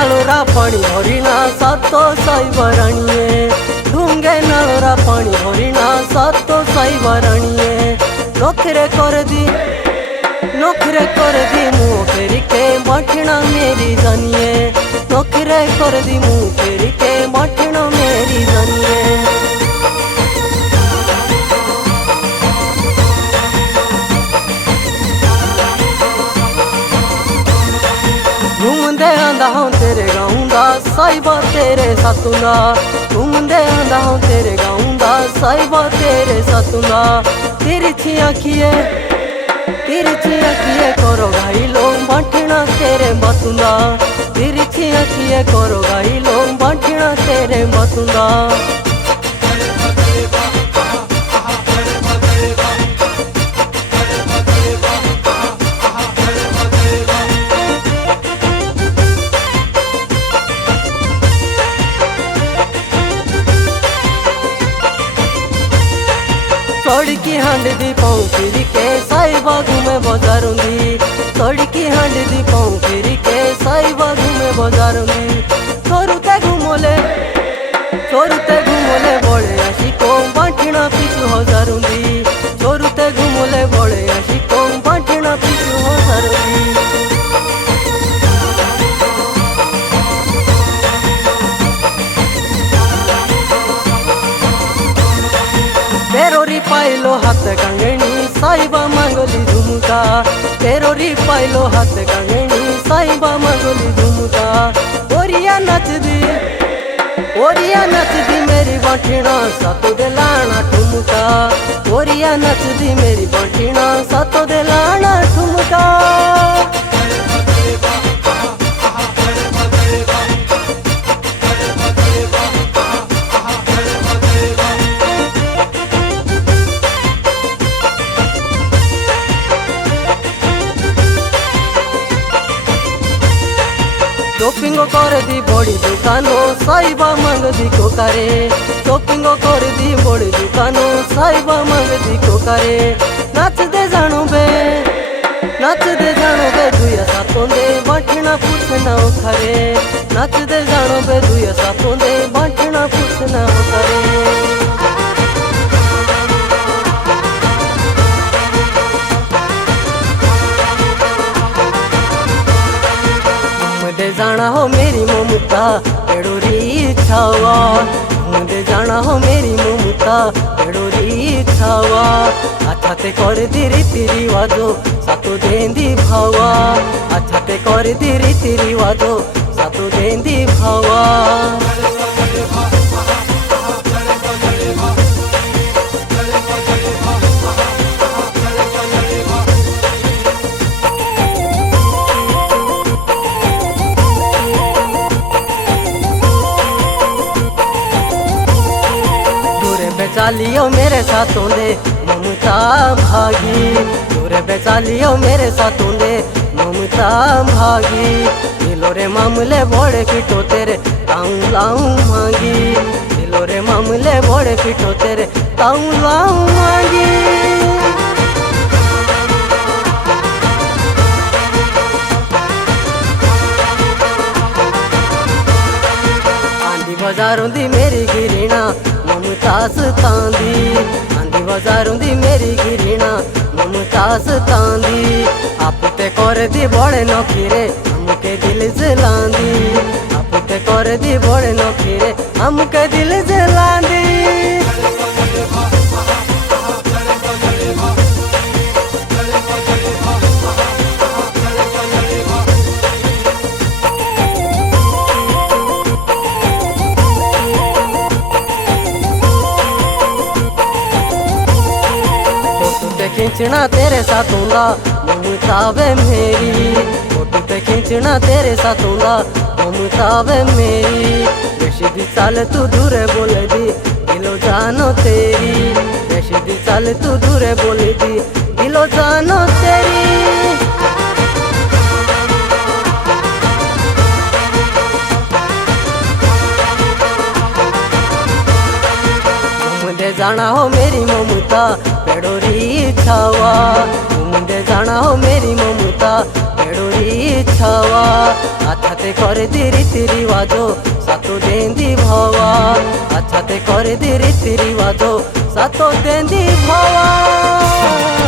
नालोरा पानी भरिना सातो साइबराणिए ढूंगे नालोरा पानी भरिना सातो साइबराणिए नखरे कर दी मुँह फेरी के मठना मेरी जानिए नखरे कर दी मुँह फेरी के मठना मेरी जानिए घूमदे आंदा हूँ तेरे गाऊंगा साहिबा तेरे सातूंगा घूमदे आंदा हूँ तेरे गाऊंगा साहिबा तेरे सातूंगा तिरछी आँखिए करो भाई लोग बांटना तेरे बातूंगा तिरछी आँखिए करो भाई लोग बांटना तेरे बातूंगा सड़की हांड दी पाँव फिरी के साहिबा घूमे बाजारूंगी सड़की हांड दी पाँव फिरी के साहिबा घूमे बाजारूंगी छोरुते घूमोले बड़े आशी को बांटना पीछू हजारूंगी छोरुते घूमोले बड़े आशी को बांटना पीछू हजारूंगी तेरोरी पाइलो हाथ कंगणी साहिबा मांगोली झुमका तेरोरी पाइलो हाथ कंगणी साहिबा मांगोली झुमका ओरिया नच दी मेरी बांटना सातो दे लाना ठुमका ओरिया नच दी मेरी बांटना सातो दे लाना ठुमका शॉपिंग कर दी बड़ी दुकानो साहिबा मांग दी कोकारे शॉपिंग कर दी बड़ी दुकानो साहिबा मांग दी कोकारे नाच दे जानो बे दुया सातों दे बांटना पूछना खरे नाच दे जानो बे दुया सातों दे बांटना पूछना खरे जाना हो मेरी ममता पेड़ोरी छावा मुझे जाना हो मेरी ममता पेड़ोरी छावा अच्छा ते कर दी रीति रिवाजो सातो देंदी भावा अच्छा ते कर दी रीति रिवाजो सातो देंदी भावा बेचालियो मेरे साथों दे ममता भागी दूरे बेचालियो मेरे साथों दे ममता भागी दिलो रे मामले बड़े फिटो तेरे ताऊ लाऊ मांगी दिलो रे मामले बड़े फिटो तेरे ताऊ लाऊ मांगी बाजारों दी मेरी गिरीना ममताज तांदी आंधी बाजारों दी मेरी गिरीना ममताज तांदी आप ते कर दी बड़े नखीरे हमके दिल जलांदी आप ते कर दी बड़े नखीरे हमके दिल जलांदी खींचना तेरे साथूंगा ममता वे मेरी फोटो पे खींचना तेरे साथूंगा ममता वे मेरी बेशी दी चाल तू दूरे बोले दी दिलो जानो तेरी बेशी दी चाल तू दूरे बोले दी दिलो जानो तेरी जाना हो मेरी ममता पेड़ोरी छावा मुंडे जाना हो मेरी ममता पेड़ोरी छावा अच्छा ते कर दी रीति रिवाजो सातो देंदी भवा अच्छा ते कर दी रीति रिवाजो सातो देंदी भवा।